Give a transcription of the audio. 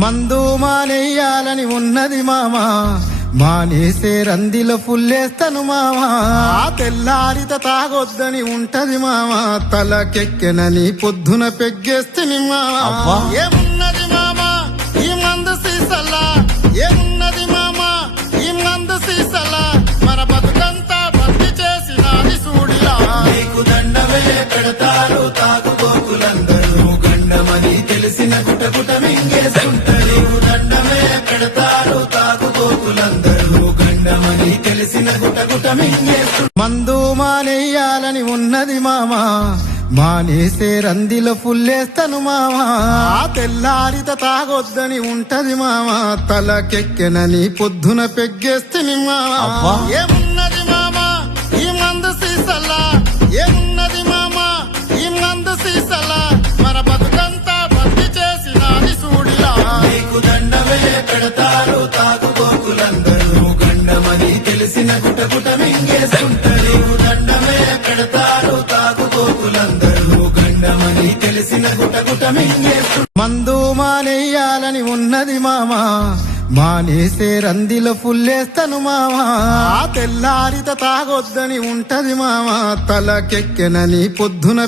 మందు మానేయాలని ఉన్నది మామా, మానేసే రందిలో ఫుల్లేస్తాను మామా. తెల్లారిత తాగొద్దని ఉంటది మామా, తలకెక్కెనని పొద్దున పెగ్గేస్తుంది మామా. ఏమున్నది మామా ఈ మందు సీసల్లా, ఏమున్నది మామా ఈ మందు సీసల్లా, మన బతుకంతా బంది చేసినది సూడిలా. నీకు దండమే పెడతారు తాగుబోకులందరూ, గండమని తెలిసిన గుటగుట మింగేస్తుంటారు. దండమే పెడతారు తాగుబోకులందరూ, గండమని తెలిసిన గుటగుట మింగేస్తుంటారు. మందు మానేయాలని ఉన్నది మామా, మానేసే రందిలో ఫుల్లేస్తాను మామా. తెల్లారిత తాగొద్దని ఉంటది మామా, తలకెక్కెనని పొద్దున పెగ్గేస్తుంది మామా. ఏమున్నది మామా ఈ మందు సీసల్లా, ఏమున్నది మామా ఈ మందు సీసల్లా, మన బతుకంతా బంది చేసినది సూడిలా. నీకు దండమే పెడతారు తాగుబోకులందరూ, గండమని తెలిసిన గుటగుట మింగేస్తుంటారు. దండమే పెడతారు తాగుబోకులందరూ, గండమని తెలిసిన గుటగుట మింగేస్తుంటారు. మందు మానేయాలని ఉన్నది మామా, మానేసే రందిలో ఫుల్లేస్తాను మామా. తెల్లారిత తాగొద్దని ఉంటది మామా, తలకెక్కెనని పొద్దున